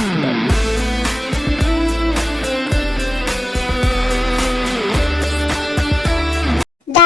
Dad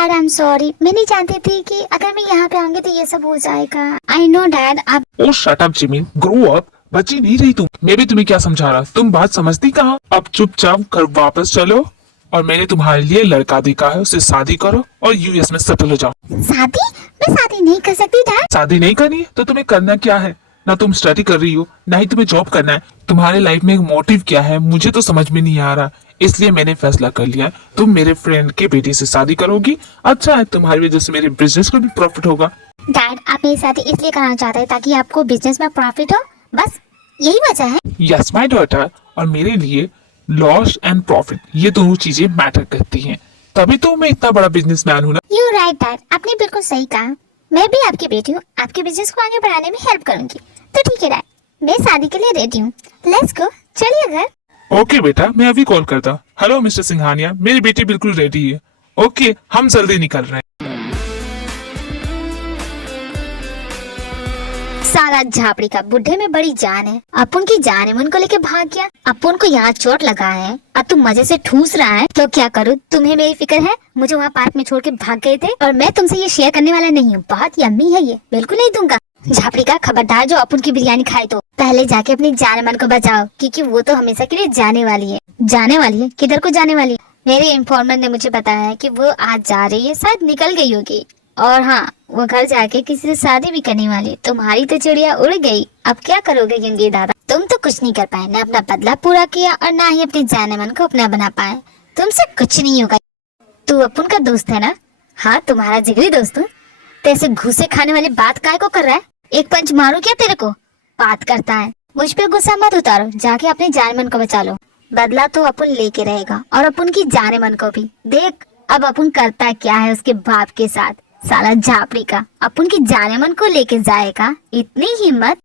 I am sorry, मैं नहीं जानती थी कि अगर मैं यहाँ पे आऊंगी तो ये सब हो जाएगा। I know dad. आप oh shut up Jimmy, grow up. बच्ची नहीं रही तुम। मैं भी तुम्हें क्या समझा रहा, तुम बात समझती कहाँ। अब चुपचाप घर वापस चलो और मैंने तुम्हारे लिए लड़का देखा है, उससे शादी करो और यूएस में सेटल हो जाओ। शादी? मैं शादी नहीं कर सकती डैड। शादी नहीं करनी है तो तुम्हें करना क्या है? ना तुम स्टडी कर रही हो, ना ही तुम्हें जॉब करना है। तुम्हारे लाइफ में एक मोटिव क्या है मुझे तो समझ में नहीं आ रहा। इसलिए मैंने फैसला कर लिया, तुम मेरे फ्रेंड के बेटे से शादी करोगी। अच्छा है, तुम्हारी वजह से मेरे बिजनेस को भी प्रॉफिट होगा। डैड आप मेरी शादी इसलिए कराना चाहते हैं ताकि आपको बिजनेस में प्रॉफिट हो, बस यही वजह है? यस माय डॉटर, और मेरे लिए लॉस एंड प्रॉफिट ये दोनों चीजें मैटर करती हैं, तभी तो मैं इतना बड़ा बिजनेसमैन हूँ ना। यू राइट डैड, आपने बिल्कुल सही कहा। मैं भी आपकी बेटी हूँ, आपके बिजनेस को आगे बढ़ाने में हेल्प करूंगी। तो ठीक है डैड, मैं शादी के लिए रेडी हूँ। लेट्स गो, चलिए घर। ओके बेटा, मैं अभी कॉल करता। हेलो मिस्टर सिंघानिया, मेरी बेटी बिल्कुल रेडी है। ओके, हम जल्दी निकल रहे हैं। साला झापड़ी का बुढ़े में बड़ी जान है। अपुन की जान है, मन को लेके भाग गया। अपुन को यहाँ चोट लगा है, अब तुम मजे से ठूस रहा है तो क्या करूँ? तुम्हें मेरी फिक्र है? मुझे वहाँ पार्क में छोड़ के भाग गए थे और मैं तुमसे ये शेयर करने वाला नहीं हूँ। बहुत यम्मी है ये, बिल्कुल नहीं दूंगा। झापड़ी का खबरदार, जो अपुन की बिरयानी खाए तो पहले जाके अपनी जान मन को बचाओ, क्योंकि वो तो हमेशा के लिए जाने वाली है। जाने वाली है? किधर को जाने वाली है? मेरे इन्फॉर्मर ने मुझे बताया है कि वो आज जा रही है, शायद निकल गई होगी। और हाँ, वो घर जाके किसी से शादी भी करने वाली है। तुम्हारी तो चिड़िया उड़ गई, अब क्या करोगे गंगे दादा? तुम तो कुछ नहीं कर पाए, न अपना बदला पूरा किया और ना ही अपने जाने मन को अपना बना पाए। तुमसे कुछ नहीं होगा। तू अपुन का दोस्त है ना? हाँ, तुम्हारा जिगरी दोस्त हूँ। तेरे घुसे खाने वाली बात काय को कर रहा है? एक पंच मारू क्या तेरे को? बात करता है। मुझ पे गुस्सा मत उतारो, जाके अपने जाने मन को बचा लो। बदला तो अपुन लेके रहेगा और अपुन की जाने मन को भी। देख अब अपुन करता क्या है उसके बाप के साथ। साला झापड़ी का अपुन की जाने मन को लेके जाएगा, इतनी हिम्मत।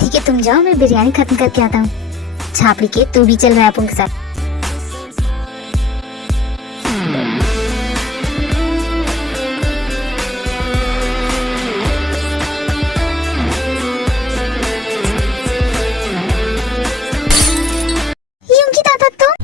ठीक है तुम जाओ, मैं बिरयानी खत्म करके आता हूँ। झापड़ी के तू भी चल रहा है अपुन के साथ।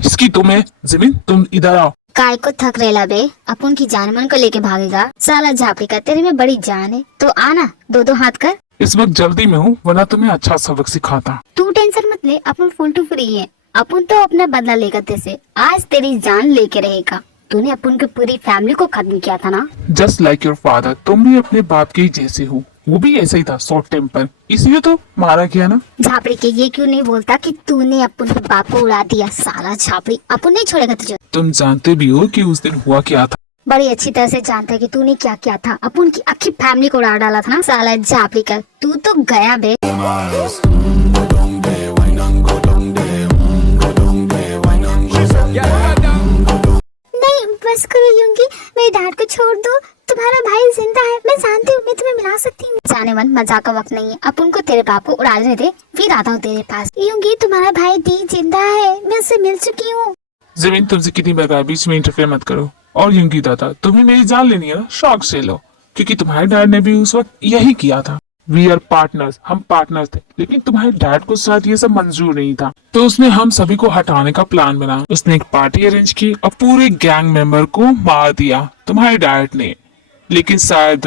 इसकी तुम्हें जमीन, तुम इधर आओ। काय को थक रेला बे, अपुन की जान मन को लेके भागेगा। साला झापड़ी का, तेरे में बड़ी जान है तो आना, दो दो हाथ कर। इस वक्त जल्दी में हूँ, वरना तुम्हें अच्छा सबक सिखाता। तू टेंशन मत ले, अपन फुल टू फ्री है। अपुन तो अपना बदला लेगा तेरे से, आज तेरी जान लेके रहेगा। तूने अपुन की पूरी फैमिली को खत्म किया था ना। जस्ट लाइक योर फादर, तुम भी अपने बाप के ही जैसे हो। वो भी ऐसा ही था, शॉर्ट टेम्पर, इसलिए तो मारा गया ना। झापड़ी के ये क्यों नहीं बोलता कि तूने अपुन के बाप को उड़ा दिया? साला झापड़ी, अपुन नहीं छोड़ेगा तुझे। तुम जानते भी हो कि उस दिन हुआ क्या था। बड़ी अच्छी तरह से जानता है कि तूने क्या किया था। अपुन की आखिरी फैमिली को उड़ा डाला था ना। साला झापड़ी का, तू तो गया बे। नहीं बस करो यूंगी, मेरे डैड को छोड़ दो। तुम्हारा भाई जिंदा है, मैं जानती हूँ, मैं तुम्हें मिला सकती हूँ। जाने मन, मजाक का वक्त नहीं है। अपुन को तेरे बाप को उड़ा देने दे, फिर आता हूँ तेरे पास। यूंगी तुम्हारा भाई डी जिंदा है, मैं उससे मिल चुकी हूँ। जमीन तुमसे कितनी बार कहा, बीच में इंटरफेयर मत करो। और यूंगी दादा, तुम्हें मेरी जान लेनी है ना, शौक से लो, क्योंकि तुम्हारे डैड ने भी उस वक्त यही किया था। वी आर पार्टनर्स, हम पार्टनर थे। लेकिन तुम्हारे डैड को शायद ये सब मंजूर नहीं था, तो उसने हम सभी को हटाने का प्लान बनाया। उसने एक पार्टी अरेंज की और पूरे गैंग मेंबर को मार दिया, तुम्हारे डैड ने। लेकिन शायद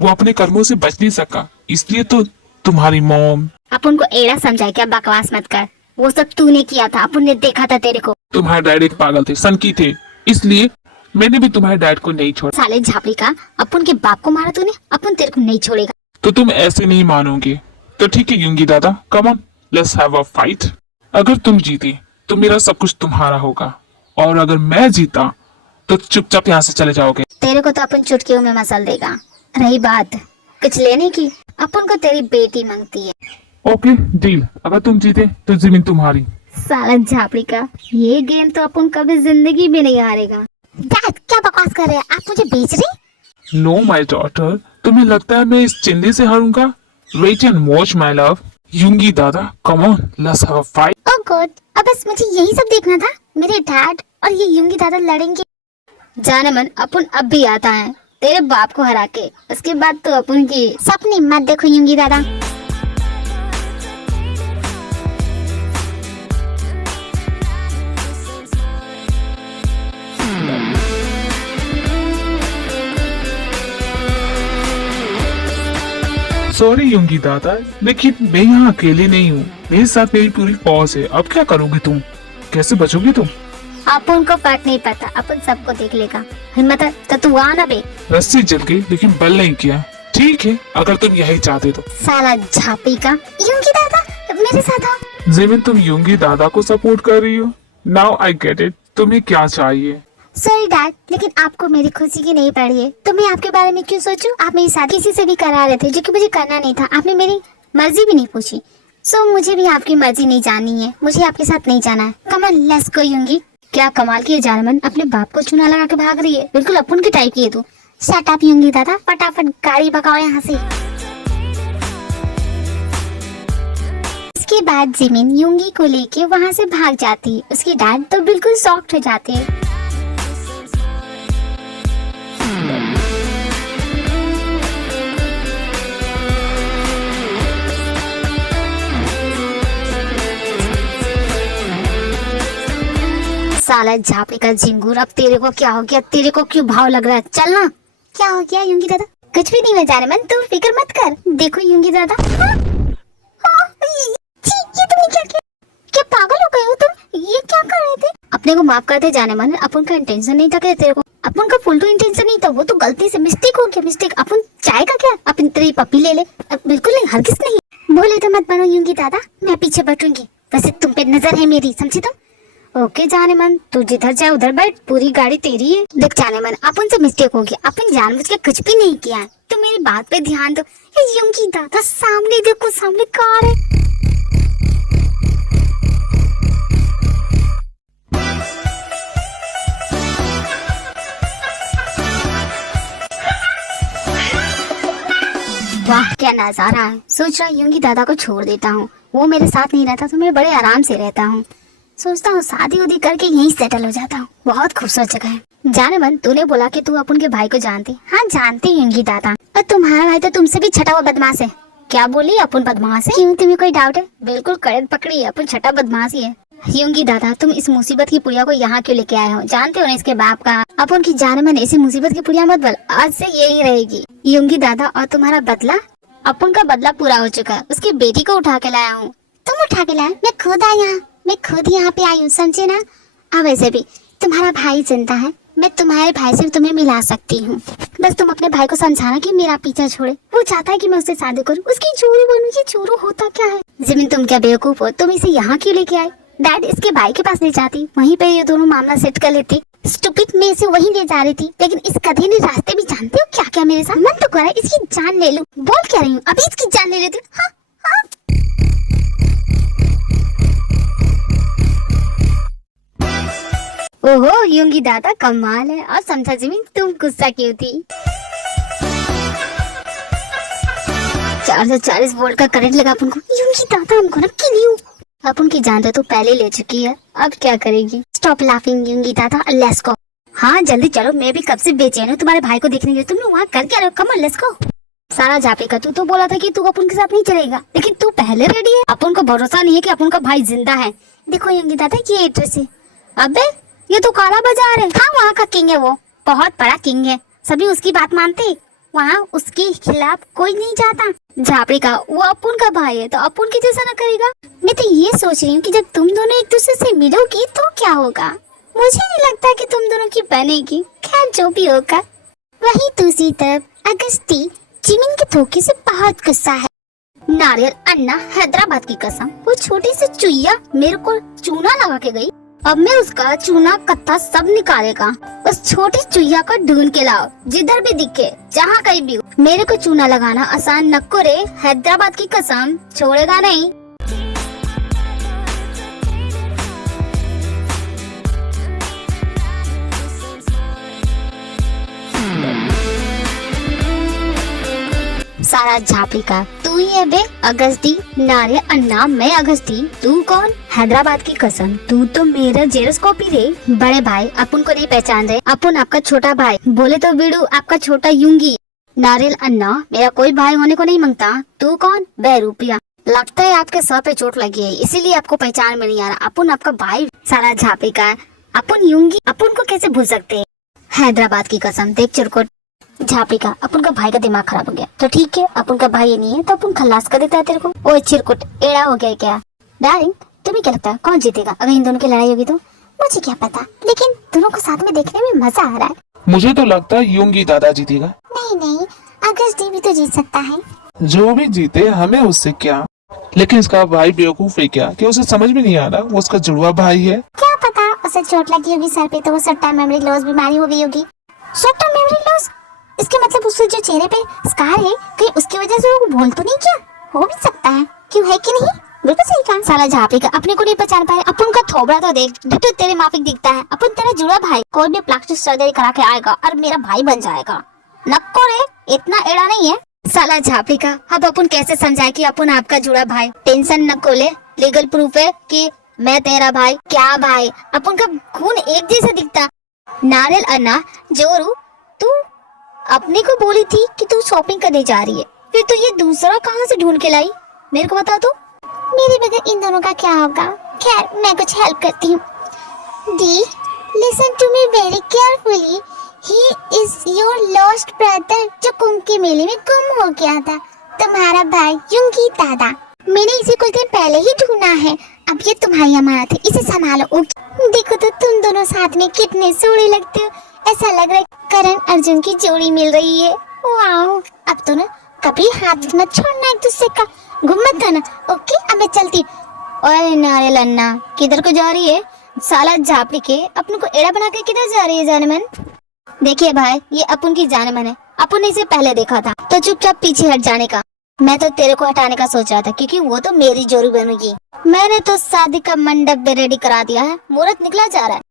वो अपने कर्मों से बच नहीं सका, इसलिए तो तुम्हारी मॉम। अपुन को एड़ा समझाए क्या? बकवास मत कर, वो सब तूने किया था। अपुन ने देखा था तेरे को। तुम्हारे डैड एक पागल थे, सनकी थे, इसलिए मैंने भी तुम्हारे डैड को नहीं छोड़ा। साले झापड़ी का, अपुन के बाप को मारा तूने, अपुन तेरे को नहीं छोड़ेगा। तो तुम ऐसे नहीं मानोगे तो ठीक है यूंगी दादा, come on let's have a fight. अगर तुम जीते तो मेरा सब कुछ तुम्हारा होगा, और अगर मैं जीता तो चुपचाप यहाँ से चले जाओगे। तेरे को तो अपन चुटकियों में मसल देगा। रही बात कुछ लेने की, अपन को तेरी बेटी मांगती है। ओके डील, अगर तुम जीते तो जमीन तुम्हारी। साला झापड़ी का, ये गेम तो अपन कभी जिंदगी में नहीं हारेगा। डैड क्या बकवास कर रहे हैं आप? मुझे बेच रहे? नो माय डॉटर, तुम्हें लगता है मैं इस चिंदी से हारूंगा? Wait and watch my love. Yoongi दादा, come on let's have a fight. Oh God, अब बस मुझे यही सब देखना था। मेरे डैड और ये यूंगी दादा लड़ेंगे। जाने मन, अपन अब भी आता है तेरे बाप को हरा के, उसके बाद तो अपन की सपने मत देखो यूंगी दादा। सॉरी युंगी दादा, लेकिन मैं यहाँ अकेले नहीं हूँ, मेरे साथ मेरी पूरी फौज है। अब क्या करोगे तुम, कैसे बचोगे तुम? अपन को फर्क नहीं पड़ता, अपन सबको देख लेगा। हिम्मत है तो तू आ ना बे। रस्सी जल गई लेकिन बल नहीं किया। ठीक है, अगर तुम यही चाहते तो। साला झापी का। युंगी दादा मेरे साथ आओ। जिमिन, तुम युंगी दादा को सपोर्ट कर रही हो। नाउ आई गेट इट, तुम्हें क्या चाहिए? सॉरी डैड, लेकिन आपको मेरी खुशी की नहीं पड़ी है तो मैं आपके बारे में क्यों सोचूं? आप मेरी शादी किसी से भी करा रहे थे जो कि मुझे करना नहीं था। आपने मेरी मर्जी भी नहीं पूछी। सो मुझे भी आपकी मर्जी नहीं जाननी है, मुझे आपके साथ नहीं जाना है। Come on let's go Yoongi. क्या कमाल की है जानमन, अपने बाप को चूना लगा के भाग रही है, बिल्कुल अपन की टाइप की है तू। शट अप युंगी दादा, फटाफट गाड़ी भगाओ यहाँ से। इसके बाद जिमिन युंगी को लेके वहाँ से भाग जाती है। उसकी डैड तो बिल्कुल शॉक्ड हो जाते हैं। साला झापड़ी का झिंगूर, अब तेरे को क्या हो गया? तेरे को क्यों भाव लग रहा है? चल ना। क्या हो गया युंगी दादा? कुछ भी नहीं हुआ जानमन, तू फिक्र मत कर। देखो युंगी दादा, ये तुमने क्या किया? क्या पागल हो गए हो तुम? ये क्या कर रहे थे? अपने को माफ कर दे जानमन, अपन का इंटेंशन नहीं था कि तेरे को, अपन का फुल टू इंटेंशन नहीं था, वो तो गलती से मिस्टेक हो गया। मिस्टेक अपन चाय का क्या, अपन तेरी पप्पी ले ले। बिल्कुल नहीं, हरगिज नहीं। बोले तो मत बनो युंगी दादा, मैं पीछे बैठूंगी। वैसे तुम पे नजर है मेरी, समझी तुम? ओके जानमन, तू जिधर जाए उधर बैठ, पूरी गाड़ी तेरी है। देख जानमन, अपन से मिस्टेक हो गया, अपन जानबूझ के कुछ भी नहीं किया है। तो मेरी बात पे ध्यान दो। युंगी दादा सामने देखो, सामने कार है। वाह क्या नजारा है। सोच रहा युंगी दादा को छोड़ देता हूँ, वो मेरे साथ नहीं रहता तो मैं बड़े आराम से रहता हूँ। सोचता हूँ शादी उदी करके यहीं सेटल हो जाता हूँ। बहुत खूबसूरत जगह है। जानमन, तूने बोला कि तू अपन के भाई को जानती। हाँ जानती युंगी दादा, और तुम्हारा भाई तो तुमसे भी छठा हुआ बदमाश है। क्या बोली? अपन बदमाश है? क्यों, तुम्हें कोई डाउट है? बिल्कुल करेक्ट पकड़ी है, अपन छठा बदमाश ही है। युंगी दादा, तुम इस मुसीबत की पुड़िया को यहाँ क्यों लेके आए हो? जानते हो ना इसके बाप का। अपन की जानमन, ऐसी मुसीबत की पुड़िया मत बल, आज से यही रहेगी। युंगी दादा, और तुम्हारा बदला? अपन का बदला पूरा हो चुका है, उसकी बेटी को उठा के लाया हूँ। तुम उठा के लाए? मैं खुद आई यहाँ, मैं खुद यहाँ पे आई हूँ, समझे ना? अब वैसे भी तुम्हारा भाई जिंदा है, मैं तुम्हारे भाई से तुम्हें मिला सकती हूँ। बस तुम अपने भाई को समझाना कि मेरा पीछा छोड़े। वो चाहता है कि मैं उससे शादी करूँ, उसकी चोरू बनूं। ये चोरू होता क्या है? जिमिन, तुम क्या बेवकूफ हो? तुम इसे यहाँ क्यों लेके आए? डैड इसके भाई के पास ले जाती, वहीं पे ये दोनों मामला सेट कर लेती। स्टूपिड, मैं इसे वहीं ले जा रही थी, लेकिन इस गधे ने रास्ते में, जानते हो क्या क्या मेरे साथ? मन तो कर रहा है इसकी जान ले लूं। बोल क्या रही हूँ, अभी इसकी जान ले लेती हूँ। हाँ, हाँ। ओहो युंगी दादा, कमाल है। और समझा जिमिन, तुम गुस्सा क्यों थी? 440 वोल्ट का करंट लगा अपन को। युंगी दादा, हमको ना क्यों? अपन की जान तो पहले ले चुकी है, अब क्या करेगी? स्टॉप लाफिंग युंगी दादा, लेट्स गो। हाँ जल्दी चलो, मैं भी कब से बेचैन हूँ तुम्हारे भाई को देखने के लिए। तुम लोग वहाँ कर क्या रहे हो? कम ऑन लेट्स गो। सारा झापे का, तू तो बोला था कि तू अपन के साथ नहीं चलेगा, लेकिन तू पहले रेडी है। अपन को भरोसा नहीं है कि अपन का भाई जिंदा है। देखो युंगी दादा, ये एड्रेस है। अबे ये तो काला बाजार है। हाँ वहाँ का किंग है, वो बहुत बड़ा किंग है, सभी उसकी बात मानते। वहाँ उसके खिलाफ कोई नहीं जाता। झापड़ी का, वो अपन का भाई है तो अपन की जैसा ना करेगा। मैं तो ये सोच रही हूँ कि जब तुम दोनों एक दूसरे से मिलोगी तो क्या होगा। मुझे नहीं लगता कि तुम दोनों की बनेगी। खैर जो भी होगा। वहीं दूसरी तरफ अगस्ती जिमिन के धोखे से बहुत गुस्सा है। नारियल अन्ना, हैदराबाद की कसम, वो छोटी सी चुईया मेरे को चूना लगा के गई। अब मैं उसका चूना कत्था सब निकालेगा। उस छोटी चुईया को ढूंढ के लाओ, जिधर भी दिखे, जहाँ कहीं भी हो। मेरे को चूना लगाना आसान नक्को रे, हैदराबाद की कसम, छोड़ेगा नहीं। सारा झापड़ी का, तू ही है बे अगस्ती? नारे अन्ना, मैं अगस्ती, तू कौन? हैदराबाद की कसम, तू तो मेरा जेरस कॉपी रे। बड़े भाई, अपन को नहीं पहचान रहे, अपन आपका छोटा भाई। बोले तो बीड़ू आपका छोटा युंगी। नारियल अन्ना, मेरा कोई भाई होने को नहीं मांगता। तू कौन? बहरूपिया। लगता है आपके सर पे चोट लगी है, इसीलिए आपको पहचान में नहीं आ रहा। अपन आपका भाई। सारा झापी का, अपन युंगी, अपन को कैसे भूल सकते हैं? हैदराबाद की कसम, देख चिरकुट, झापड़ी का अपन का भाई का दिमाग खराब हो गया तो ठीक है, अपन का भाई ये नहीं है तो अपन खलास कर देता है तेरे को। ओए चिरकुट, एड़ा हो गया क्या? डार्लिंग तुम्हें क्या लगता है कौन जीतेगा अगर इन दोनों की लड़ाई होगी तो? मुझे क्या पता, लेकिन दोनों को साथ में देखने में मजा आ रहा है। मुझे तो लगता है यूंगी दादा जीतेगा। नहीं, अगस्त डी भी तो जीत सकता है। जो भी जीते हमें उससे क्या, लेकिन इसका भाई बेवकूफ है क्या कि उसे समझ में नहीं आ रहा वो उसका जुड़वा भाई है। क्या पता उसे चोट लगी होगी सर पे तो वो शॉर्ट टर्म मेमोरी लॉस बीमारी हो गई होगी। शॉर्ट टर्म मेमोरी लॉस, इसके मतलब उसके जो चेहरे पे स्कार है कहीं उसकी वजह से वो भूल तो नहीं किया? हो भी सकता है, क्यों है कि नहीं? बिल्कुल सही कहा। साला झापड़ी का अपने को नहीं पहचान पाए, अपन का थोबड़ा तो देख, तो तेरे माफिक दिखता है। अपन तेरा जुड़ा भाई कोई भी प्लास्टिक सर्जरी करा के आएगा और मेरा भाई बन जाएगा। नक्को रे, इतना एड़ा नहीं है। साला झापड़ी का अब अपन कैसे समझाए कि अपन आपका जुड़ा भाई? टेंशन न कोले, लीगल प्रूफ है कि मैं तेरा भाई। क्या भाई, अपन का खून एक जैसा दिखता। नारियल अन्ना जोरू, तू अपने को बोली थी कि तू शॉपिंग करने जा रही है, फिर तू ये दूसरा कहाँ से ढूंढ के लाई? मेरे को बता दो। मेरे बगैर इन दोनों का क्या होगा? खैर मैं कुछ हेल्प करती हूँ। D, listen to me very carefully. He is your lost brother जो कुंभ के मेले में गुम हो गया था, तुम्हारा भाई युंगी दादा। मैंने इसे कुछ दिन पहले ही ढूंढा है, अब ये तुम्हारी अमानत है, इसे संभालो। देखो तो तुम दोनों साथ में कितने सोने लगते हो, ऐसा लग रहा है करण अर्जुन की जोड़ी मिल रही है। वाओ, अब तो ना कभी हाथ मत छोड़ना एक दूसरे का, घूम मत करना। ओके अब मैं चलती। ओए नारियल अन्ना, किधर को जा रही है? साला झापड़ी के अपने को एड़ा बना के किधर जा रही है जाने मन? देखिए भाई, ये अपन की जाने मन है, अपन ने इसे पहले देखा था तो चुपचाप पीछे हट जाने का। मैं तो तेरे को हटाने का सोच रहा था क्योंकि वो तो मेरी जोड़ी बनेगी। मैंने तो शादी का मंडप भी रेडी करा दिया है, मुहूर्त निकला जा रहा है।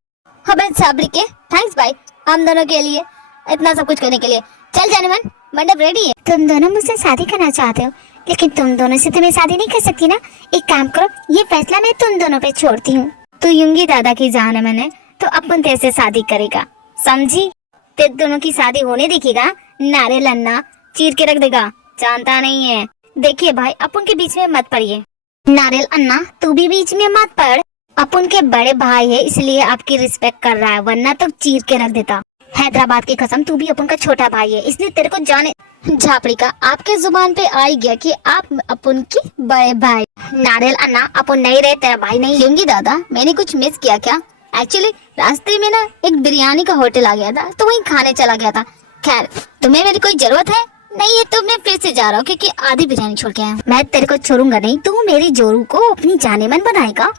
हाँ झापड़ी के, थैंक्स भाई हम दोनों के लिए, इतना सब कुछ करने के लिए। चल जाने मन, मंडप रेडी है। तुम दोनों मुझसे शादी करना चाहते हो, लेकिन तुम दोनों से तो मैं शादी नहीं कर सकती ना। एक काम करो, ये फैसला मैं तुम दोनों पे छोड़ती हूँ। तू युंगी दादा की जान है मैंने, तो अपन तेरे से शादी करेगा, समझी? तेरे दोनों की शादी होने देखेगा, नारियल अन्ना चीर के रख देगा, जानता नहीं है। देखिए भाई, अपन के बीच में मत पड़िए। नारियल अन्ना तू भी बीच में मत पड़, अपन के बड़े भाई है इसलिए आपकी रिस्पेक्ट कर रहा है, वरना तो चीर के रख देता। हैदराबाद की कसम, तू भी अपन का छोटा भाई है इसलिए तेरे को जाने। झापड़ी का आपके जुबान पे आ गया कि आप अपन के बड़े भाई। नारियल अन्ना अपन नहीं रहे, तेरा भाई नहीं। युंगी दादा मैंने कुछ मिस किया क्या? एक्चुअली रास्ते में ना एक बिरयानी का होटल आ गया था तो वहीं खाने चला गया था। खैर तुम्हें मेरी कोई जरूरत है नहीं है तो मैं फिर से जा रहा हूँ क्योंकि आधी बिरयानी छोड़ के आया हूँ। मैं तेरे को छोड़ूंगा नहीं, तू मेरी जोरू को अपनी जाने मन बनाएगा,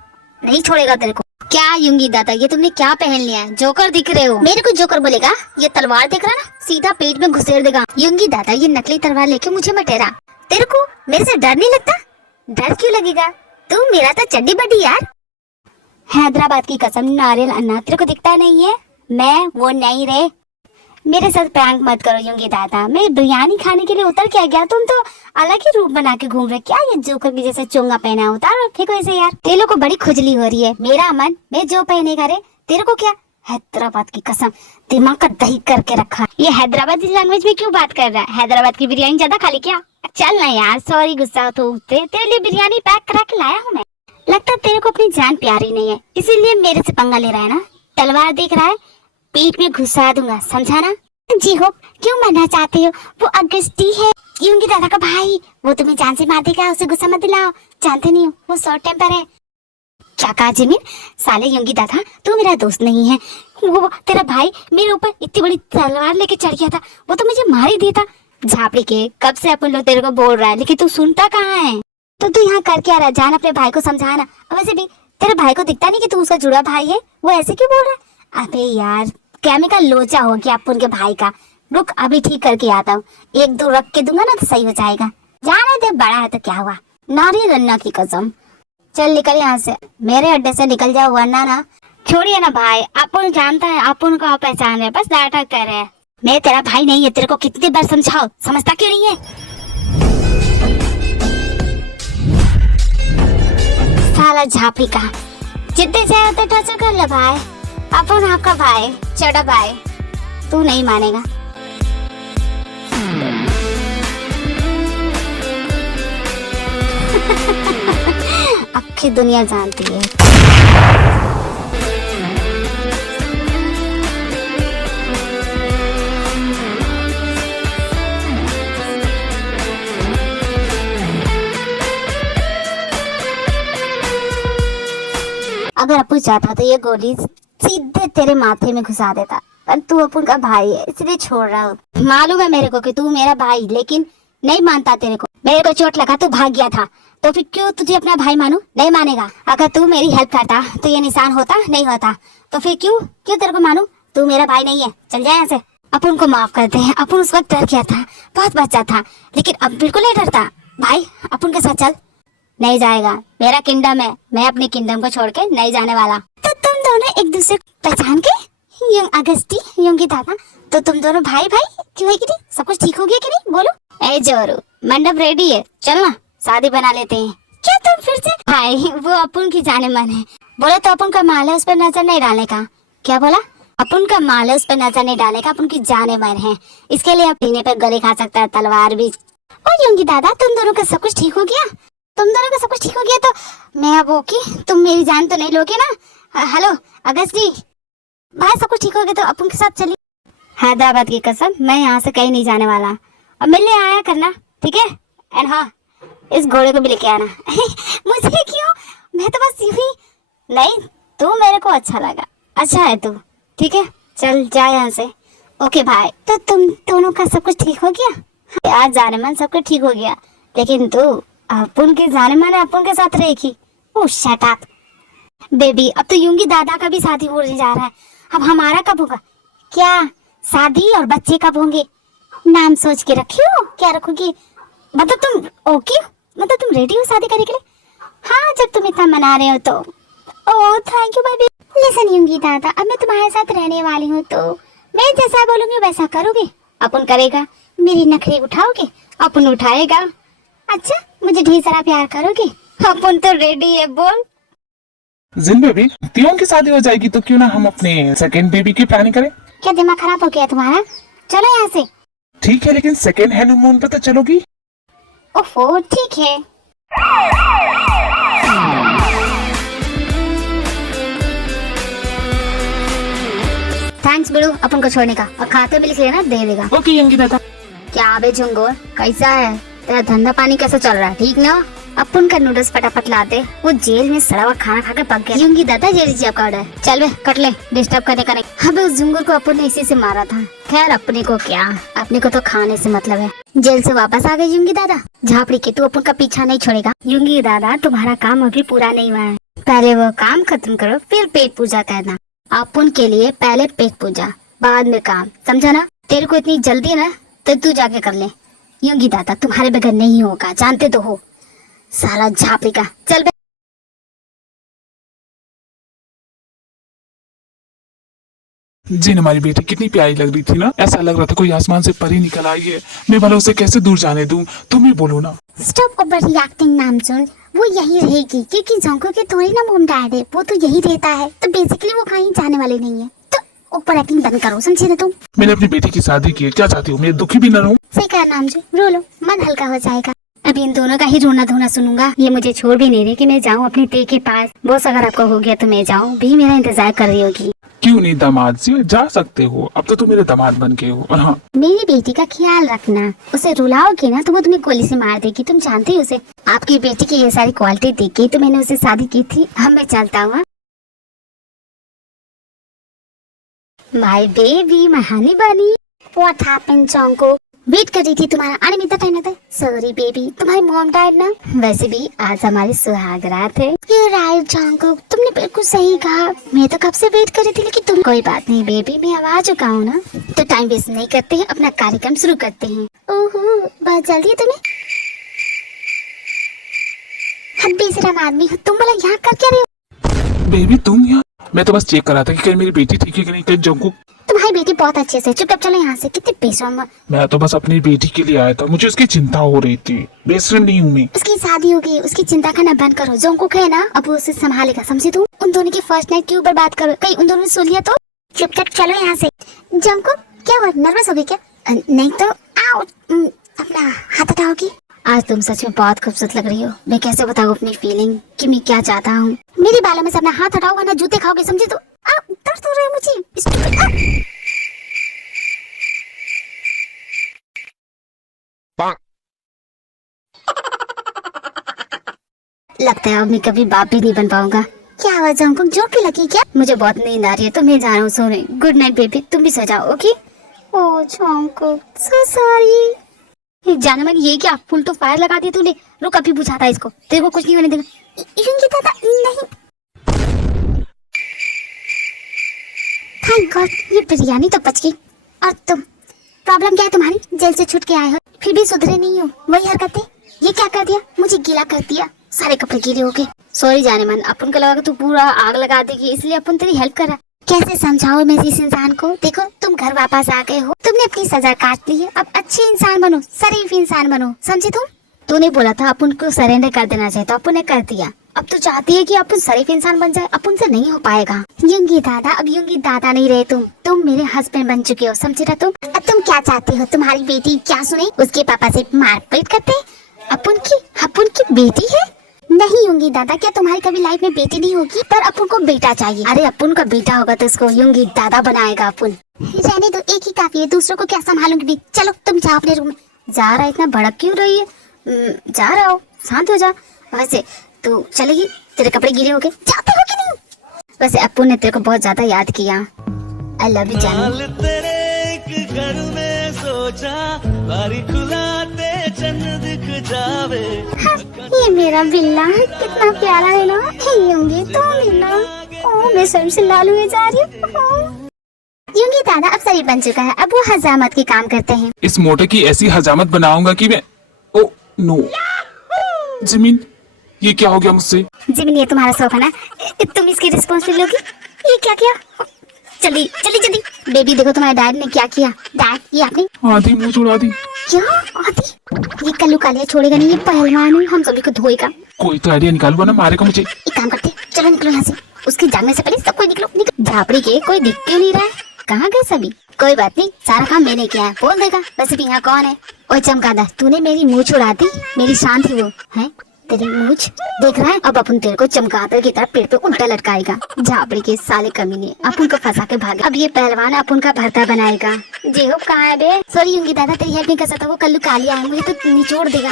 नहीं छोड़ेगा तेरे को। क्या युंगी दादा ये तुमने क्या पहन लिया है? जोकर दिख रहे हो। मेरे को जोकर बोलेगा? ये तलवार दिख रहा ना, सीधा पेट में घुसेड़ देगा। युंगी दादा ये नकली तलवार लेके मुझे मत डरा। तेरे को मेरे से डर नहीं लगता? डर क्यों लगेगा, तू मेरा तो चड्डी बड्डी यार। हैदराबाद की कसम नारियल अन्ना तेरे को दिखता नहीं है मैं वो नहीं रे। मेरे साथ प्रैंक मत करो युंगी दादा, मैं बिरयानी खाने के लिए उतर क्या गया, तुम तो अलग ही रूप बना के घूम रहे। क्या ये जोकर की जैसे चोंगा पहना, उतारो फेंको ऐसे यार। तेरे को बड़ी खुजली हो रही है, मेरा मन मैं जो पहनेगा रे, तेरे को क्या? हैदराबाद की कसम दिमाग का दही करके रखा। ये हैदराबादी लैंग्वेज में क्यों बात कर रहा है? हैदराबाद की बिरयानी ज्यादा खा ली क्या? चल ना यार, सॉरी गुस्सा तो तेरे लिए बिरयानी पैक करा के लाया हूँ मैं। लगता है तेरे को अपनी जान प्यारी नहीं है इसीलिए मेरे से पंगा ले रहा है ना। तलवार देख रहा है, पीठ में घुसा दूंगा, समझा ना? जी हो, क्यों मरना चाहते हो? वो अगस्ती है युंगी दादा का भाई, वो तुम्हें जान से मार देगा, उसे गुस्सा मत दिलाओ। जानते नहीं हो वो शॉर्ट टेम्पर है। क्या कहा जिमिन? साले युंगी दादा तू मेरा दोस्त नहीं है, वो तेरा भाई मेरे ऊपर इतनी बड़ी तलवार लेके चढ़ गया था, वो तो मुझे मार ही देता। झापड़ी के कब से अपन लोग तेरे को बोल रहा है लेकिन तू सुनता कहाँ है? तो तू यहाँ कर क्या रहा? जान अपने भाई को समझाना। वैसे भी तेरे भाई को दिखता नहीं कि तू उसका जुड़ा भाई है, वो ऐसे क्यों बोल रहा है? अबे यार केमिकल लोचा हो गया अपन के भाई का। रुक अभी ठीक करके आता हूँ, एक दो रख के दूंगा ना तो सही हो जाएगा। जाने दे, बड़ा है तो क्या हुआ। नारियल अन्ना की कसम, चल निकल यहाँ से, मेरे अड्डे से निकल जाओ वरना ना। छोड़िए ना भाई, अपन जानता है अपन को आप पहचान रहे, बस नाटक कर रहे हैं। मैं तेरा भाई नहीं है, तेरे को कितनी बार समझाओ, समझता क्यों नहीं है? साला झापड़ी का जितने चाहे उतने टॉर्चर कर ले भाई, अपन आपका भाई, छोटा भाई, तू नहीं मानेगा। अक्खी दुनिया जानती है। अगर अप्पू चाहता तो ये गोली सीधे तेरे माथे में घुसा देता, पर तू अप्पू का भाई है इसलिए छोड़ रहा हूँ। मालूम है मेरे को कि तू मेरा भाई, लेकिन नहीं मानता तेरे को। मेरे को चोट लगा, तू भाग गया था, तो फिर क्यों तुझे अपना भाई मानू? नहीं मानेगा। अगर तू मेरी हेल्प करता तो ये निशान होता नहीं होता, तो फिर क्यों क्यों तेरे को मानू? तू मेरा भाई नहीं है, चल जाए यहाँ से। अपन को माफ करते हैं। अपन उस वक्त डर गया था, बहुत बच्चा था, लेकिन अब बिल्कुल नहीं डरता। भाई अपन के साथ चल। नहीं जाएगा, मेरा किंगडम है, मैं अपने किंगडम को छोड़ के नहीं जाने वाला। तो तुम दोनों एक दूसरे को पहचान के? यंग अगस्ती, यंगी दादा, तो तुम दोनों भाई भाई क्यों है कि नहीं? सब कुछ ठीक हो गया कि नहीं? बोलो। ए जोरू, मंडप रेडी है, चलना शादी बना लेते हैं। क्या तुम फिर से? भाई वो अपन की जाने मन है, बोले तो अपन का माल है, उस पर नजर नहीं डालने का। क्या बोला? अपन का माल है, उस पर नजर नहीं डालने का, अपन की जाने मन है। इसके लिए आप पीने पे गले खा सकता है, तलवार भी। और यंगी दादा, तुम दोनों का सब कुछ ठीक हो गया? तुम दोनों का सब कुछ ठीक हो गया तो मैं अब ओके, तुम मेरी जान तो नहीं लोगे ना? हेलो अगस्ती भाई, सब कुछ ठीक हो गया तो अपन के साथ चलिए। हैदराबाद की कसम, मैं यहाँ से कहीं नहीं जाने वाला। अब मिलने आया करना, ठीक है? एंड हाँ, इस घोड़े को भी लेके आना। मुझे क्यों? मैं तो बस यूं ही। नहीं, तू मेरे को अच्छा लगा, अच्छा है तू, ठीक है? चल जा यहाँ से। ओके भाई, तो तुम दोनों का सब कुछ ठीक हो गया? आज जाने मन सब कुछ ठीक हो गया, लेकिन तू अपन के जाने मन अपन के साथ रहेगी। ओह शट अप बेबी, अब तो यूंगी दादा का भी शादी होने जा रहा है, अब हमारा कब होगा? क्या शादी और बच्चे कब होंगे? नाम सोच के रखी हो? क्या रखोगी? मतलब तुम ओके, मतलब तुम रेडी हो शादी करने के लिए? हाँ, जब तुम इतना मना रहे हो तो। Oh thank you baby. Listen Yoongi दादा, अब मैं तुम्हारे साथ रहने वाली हूँ, तो मैं जैसा बोलूंगी वैसा करोगे? अपन करेगा? मेरी नखरे उठाओगे? अपन उठाएगा। अच्छा, मुझे ढेर सारा प्यार करोगे? अपन तो रेडी है, बोल। जिन बेबी, तीनों की शादी हो जाएगी तो क्यों ना हम अपने सेकंड बेबी की प्लानिंग करें? क्या दिमाग खराब हो गया तुम्हारा? चलो यहाँ से। ठीक है, लेकिन सेकंड हनीमून पे तो चलोगी? ओफो ठीक है। थैंक्स बिड़ू अपन को छोड़ने का, और खाते भी लिख लेना, दे देगा। ओके यंगी दादा। क्या बे झुंगोर, कैसा है तेरा धंधा पानी? कैसा चल रहा है? ठीक ना? अपन का नूडल्स फटाफट लाते, वो जेल में सड़ा हुआ खाना खा के पक गया। यूंगी दादा जेल जी आपका ऑर्डर। चल बे कट ले, डिस्टर्ब करने का नहीं। अबे उस झुंगुर को अपन ने इसी से मारा था। खैर अपने को क्या, अपने को तो खाने से मतलब है। जेल से वापस आ गए यूंगी दादा। झापड़ी के तू अपन का पीछा नहीं छोड़ेगा। यूंगी दादा, तुम्हारा काम अभी पूरा नहीं हुआ है, पहले वो काम खत्म करो, फिर पेट पूजा करना। अपन के लिए पहले पेट पूजा, बाद में काम, समझा ना? तेरे को इतनी जल्दी ना, तो तू जाके कर ले। यूंगी दादा तुम्हारे बगैर नहीं होगा, जानते तो हो। साला झापड़ी का, चल बे। जिन हमारी बेटी कितनी प्यारी लग रही थी ना, ऐसा लग रहा था कोई आसमान से परी निकल आई है। मैं भला उसे कैसे दूर जाने दूं? तुम ही बोलो ना। स्टॉप ओवर रिएक्टिंग नामचुन, वो यही रहेगी क्योंकि जोंको के थोड़ी ना मोम डैड है, वो तो यही रहता है, तो बेसिकली वो कहीं जाने वाले नहीं है। तो ओवर एक्टिंग बंद करो, समझे ना तुम? मैंने अपनी बेटी की शादी की है, क्या चाहती हूँ? मैं दुखी भी न रहूं? सही कहा नामचुन, रो लो, मन हल्का हो जाएगा। अभी इन दोनों का ही रोना धोना सुनूंगा। ये मुझे छोड़ भी नहीं रहे कि मैं जाऊँ अपने ते के पास। बॉस अगर आपको हो गया तो मैं जाऊँ, भी मेरा इंतजार कर रही होगी। क्यों नहीं दामाद जी, जा सकते हो, अब तो तुम मेरे दामाद बन गए हो। और हाँ, मेरी बेटी का ख्याल रखना, उसे रुलाओगे ना तो वो तुम्हें गोली से मार देगी, तुम जानते हो उसे। आपकी बेटी की ये सारी क्वालिटी देख के तो मैंने उसे शादी की थी। अब मैं चलता हूँ। माय बेबी, माय हनी बनी, व्हाट हैपेंड जोंको? वेट कर रही थी तुम्हारा आने में, इतना टाइम लगता है। सॉरी बेबी, तुम्हारी मॉम डैड ना, वैसे भी आज हमारी सुहाग रात है। You're right, जोंको, तुमने बिल्कुल सही कहा। मैं तो कब से वेट कर रही थी, लेकिन तुम। कोई बात नहीं बेबी, मैं अब आ चुका हूँ ना, तो टाइम वेस्ट नहीं करते हैं, अपना कार्यक्रम शुरू करते हैं। ओहो, बहुत जल्दी है तुम्हें। हम बेशरम आदमी हो तुम, बोला यहाँ कर क्या रहे हो? बेबी तुम यहाँ? मैं तो बस चेक कर रहा था कि कहीं मेरी बेटी ठीक है कि नहीं, कहीं जंकू। तुम्हारी बेटी बहुत अच्छे से, चुपचाप चलो यहाँ से। कितने बेशरम। मैं तो बस अपनी बेटी के लिए आया था, मुझे उसकी चिंता हो रही थी। बेशरम नहीं हूँ मैं। उसकी शादी हो गई, उसकी चिंता करना बंद करो। जोंको है ना, अब वो उसे संभालेगा, समझे तुम? उन दोनों की फर्स्ट नाइट क्यों बर्बाद करो? कहीं उन दोनों ने सुन लिया तो? चुपचाप चलो यहाँ से। जोंको क्या हुआ, नर्वस हो गई क्या? नहीं तो आओ, अपना हाथ हटाओगी। आज तुम सच में बहुत खूबसूरत लग रही हो। मैं कैसे बताऊँ अपनी फीलिंग कि मैं क्या चाहता हूँ? मेरे बालों में से अपना हाथ हटाओ वरना जूते खाओगे, समझे? तो दर्द हो रहा है मुझे। लगता है अब मैं कभी बाप भी नहीं बन पाऊंगा। क्या आवाज जंकुक जोर की लगी क्या? मुझे बहुत नींद आ रही है तो मैं जा रहा हूँ सोने। गुड नाइट बेबी, तुम भी सो जाओ। ओके। ओह जंकुक, सो सॉरी। जाने मन ये क्या फुल तो फायर लगा दिया तूने। रुक अभी बुझाता है इसको, तेरे को कुछ नहीं होने देगा। यूंगी दादा नहीं। थैंक गॉड ये बिरयानी तो बच गई। और तुम, प्रॉब्लम क्या है तुम्हारी? जेल से छूट के आए हो फिर भी सुधरे नहीं हो। वही हरकतें। ये क्या कर दिया? मुझे गीला कर दिया, सारे कपड़े गीले हो गए। सॉरी जाने मन, अपन को लगा कि तू पूरा आग लगा देगी इसलिए अपन तेरी हेल्प कर रहा। कैसे समझाओ मैं इस इंसान को? देखो तुम घर वापस आ गए हो, तुमने अपनी सजा काट ली है, अब अच्छे इंसान बनो, शरीफ इंसान बनो, समझे तुम? तूने बोला था अपन को सरेंडर कर देना चाहिए तो अपन ने कर दिया। अब तो चाहती है कि अपन शरीफ इंसान बन जाए, अपन से नहीं हो पाएगा। यूंगी दादा, अब यूंगी दादा नहीं रहे तुम मेरे हस्बैंड बन चुके हो, समझे ना तुम? अब तुम क्या चाहते हो? तुम्हारी बेटी क्या सुने? उसके पापा से मारपीट करते? अपन की बेटी है? नहीं यूंगी दादा, क्या तुम्हारी कभी लाइफ में बेटी नहीं होगी? पर अपन को बेटा चाहिए। अरे अपन का बेटा होगा तो उसको यूंगी दादा बनाएगा अपन। रहने दो, एक ही काफी है, दूसरों को क्या संभालूंगी भी। चलो तुम जाओ अपने रूम में। जा रहा है, इतना भड़क क्यों रही है? जा रहा हो, शांत हो जा। वैसे तू चलेगी? तेरे कपड़े गीले हो गए, जाते हो कि नहीं? वैसे अप्पू ने तेरे को बहुत ज्यादा याद किया। आई लव यू जानू। तेरे एक घर में सोचा बारी खुलाते चन्न दिख जावे। ये मेरा बिल्ला कितना प्यारा है ना। यूंगी तो बिल्ला, ओ मैं सर से लाल हुए जा रही हूँ। यूंगी दादा अब शरीर बन चुका है, अब वो हजामत के काम करते हैं। इस मोटे की ऐसी हजामत बनाऊंगा कि मैं, ओ नो जिमिन, ये क्या हो गया मुझसे? जिमिन ये तुम्हारा शौक है ना, तुम इसकी रिस्पॉन्सिबिलिटी लोगी। ये क्या किया? जल्दी जल्दी जल्दी। बेबी देखो तुम्हारे डैड ने क्या किया। डैड ये आपने आधी मुंह छुड़ा दी। क्या आदि? ये कल्लू कालिया छोड़ेगा नहीं, ये पहलवान है, हम सभी को धोएगा। कोई तो आइडिया निकालो वरना मारेगा मुझे। एक काम करते, चलो निकलो यहाँ से। उसके जागने से पहले सब कोई निकलो। झापड़ी के कोई दिख क्यों नहीं रहा है? कहाँ गए सभी? कोई बात नहीं, सारा काम मैंने किया है, बोल देगा। वैसे भी यहाँ कौन है? ओए चमकादड़, तूने मेरी मुँह छुड़ा दी। मेरी शान थी वो, है तेरी मूछ देख रहा है? अब अपन तेरे को चमगादड़ की तरह पेड़ पे उल्टा लटकाएगा। झापड़ी के साले कमीने अपन को फंसा के भागे। अब ये पहलवान अपन का भरता बनाएगा। जेहोब कहाँ है बे? सॉरी यूंगी दादा, तेरी हेल्प नहीं कर सकता, वो कल्लू कालिया है, मुझे तो निचोड़ देगा।